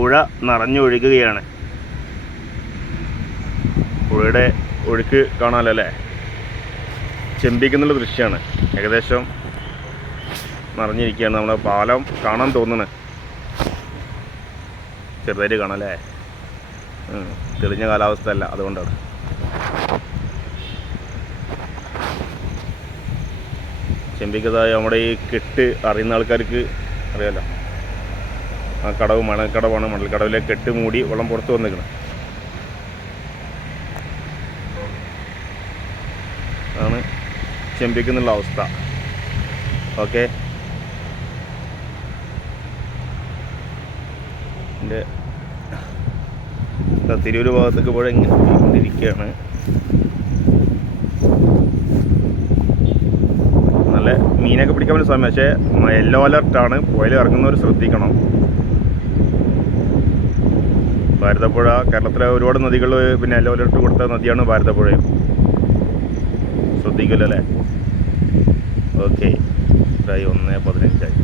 പുഴ നിറഞ്ഞൊഴുകുകയാണ്. പുഴയുടെ ഒഴുക്ക് കാണാമല്ലോ അല്ലേ? ചെമ്പിക്കുന്നുള്ള ദൃശ്യമാണ് ഏകദേശം നിറഞ്ഞിരിക്കുകയാണ്. നമ്മുടെ പാലം കാണാൻ തോന്നുന്നു. ചെറുതായിട്ട് കാണാം തെളിഞ്ഞ കാലാവസ്ഥ അല്ല അതുകൊണ്ടാണ് ചെമ്പിക്കതായ നമ്മുടെ ഈ കെട്ട് അറിയുന്ന ആൾക്കാർക്ക് അറിയാലോ. ആ കടവ് മണൽക്കടവാണ് മണൽക്കടവിലെ കെട്ട് മൂടി വെള്ളം പുറത്ത് വന്നിരിക്കണം ആണ് ചെമ്പിക്കുന്നുള്ള അവസ്ഥ. ഓക്കെ. എന്റെ തിരൂർ ഭാഗത്തേക്ക് പോലെ ഇങ്ങനെ പോയിക്കൊണ്ടിരിക്കുകയാണ്. നല്ല മീനൊക്കെ പിടിക്കാൻ പറ്റുന്ന സമയം. പക്ഷേ യെല്ലോ അലർട്ടാണ്. പുഴയിൽ ഇറങ്ങുന്നവർ ശ്രദ്ധിക്കണം. ഭാരതപ്പുഴ കേരളത്തിലെ ഒരുപാട് നദികൾ പിന്നെ യെല്ലോ കൊടുത്ത നദിയാണ് ഭാരതപ്പുഴയും. ശ്രദ്ധിക്കില്ല അല്ലേ ഓക്കെ ഇതായി ഒന്ന് പതിനഞ്ചായി.